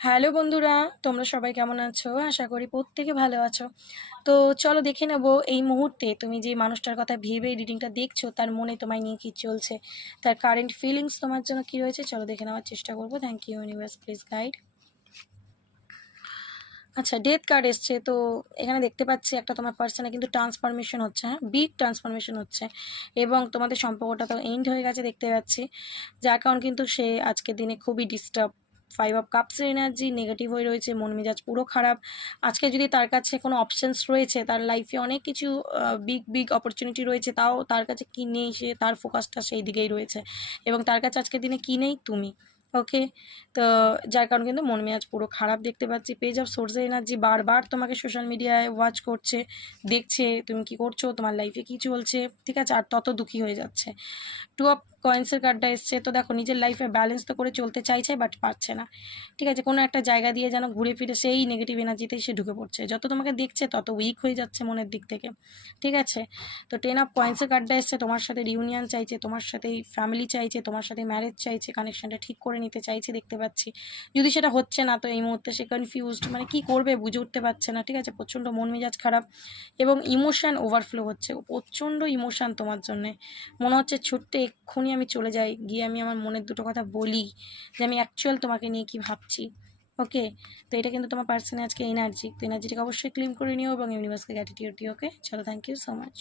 Hello বন্ধুরা, তোমরা সবাই কেমন আছো? আশা করি প্রত্যেকে ভালো আছো। তো চলো দেখে নেব এই মুহূর্তে তুমি যে মানুষটার কথা ভেবে রিডিংটা দেখছো তার মনে তোমায় নিয়ে কী চলছে, তার কারেন্ট ফিলিংস তোমার জন্য কী রয়েছে। চলো দেখে নেওয়ার চেষ্টা করবো। Thank you universe, please guide. আচ্ছা, ডেথ কার্ড এসছে। তো এখানে দেখতে পাচ্ছি একটা তোমার পার্সনে কিন্তু ট্রান্সফরমেশন হচ্ছে, হ্যাঁ, বিগ ট্রান্সফরমেশন হচ্ছে, এবং তোমাদের সম্পর্কটা তো এন্ড হয়ে গেছে দেখতে পাচ্ছি, যার কারণ কিন্তু সে আজকের দিনে খুবই ডিস্টার্ব। 5 অফ কাপসের এনার্জি নেগেটিভ হয়ে রয়েছে, মন মেজাজ পুরো খারাপ। আজকে যদি তার কাছে কোনো অপশানস রয়েছে, তার লাইফে অনেক কিছু বিগ বিগ অপরচুনিটি রয়েছে, তাও তার কাছে কী নেই, সে তার ফোকাসটা সেই দিকেই রয়েছে, এবং তার কাছে আজকের দিনে কী নেই, তুমি। ওকে, তো যার কারণে কিন্তু মন মেজাজ পুরো খারাপ দেখতে পাচ্ছি। পেজ অফ সোর্সের এনার্জি বারবার তোমাকে সোশ্যাল মিডিয়ায় ওয়াচ করছে, দেখছে তুমি কি করছো, তোমার লাইফে কি চলছে, ঠিক আছে, আর তত দুঃখী হয়ে যাচ্ছে। 2 অফ কয়েন্সের কার্ডটা এসছে। তো দেখো, নিজের লাইফে ব্যালেন্স তো করে চলতে চাইছে, বাট পারছে না, ঠিক আছে। কোনো একটা জায়গা দিয়ে যেন ঘুরে ফিরে সেই নেগেটিভ এনার্জিতেই সে ঢুকে পড়ছে। যত তোমাকে দেখছে তত উইক হয়ে যাচ্ছে মনের দিক থেকে, ঠিক আছে। তো 10 অফ কয়েন্সের কার্ডটা এসছে, তোমার সাথে রিউনিয়ন চাইছে, তোমার সাথেই ফ্যামিলি চাইছে, তোমার সাথে ম্যারেজ চাইছে, কানেকশনটা ঠিক করে নিতে চাইছে দেখতে পাচ্ছি। যদি সেটা হচ্ছে না, তো এই মুহূর্তে সে কনফিউজড, মানে কী করবে বুঝে উঠতে পারছে না, ঠিক আছে। প্রচণ্ড মন মেজাজ খারাপ, এবং ইমোশান ওভারফ্লো হচ্ছে, প্রচণ্ড ইমোশান তোমার জন্যে। মনে হচ্ছে ছোট্ট এক্ষুনি আমি চলে যাই, গিয়ে আমি আমার মনের দুটো কথা বলি, যে আমি অ্যাকচুয়াল তোমাকে নিয়ে কী ভাবছি। ওকে, তো এটা কিন্তু তোমার পার্সনে আজকে এনার্জি, তো এনার্জিটাকে অবশ্যই ক্লিন করে নিও এবং ইউনিভার্সকে গ্র্যাটিটিউড দিও। ওকে, চলো, থ্যাংক ইউ সো মাচ।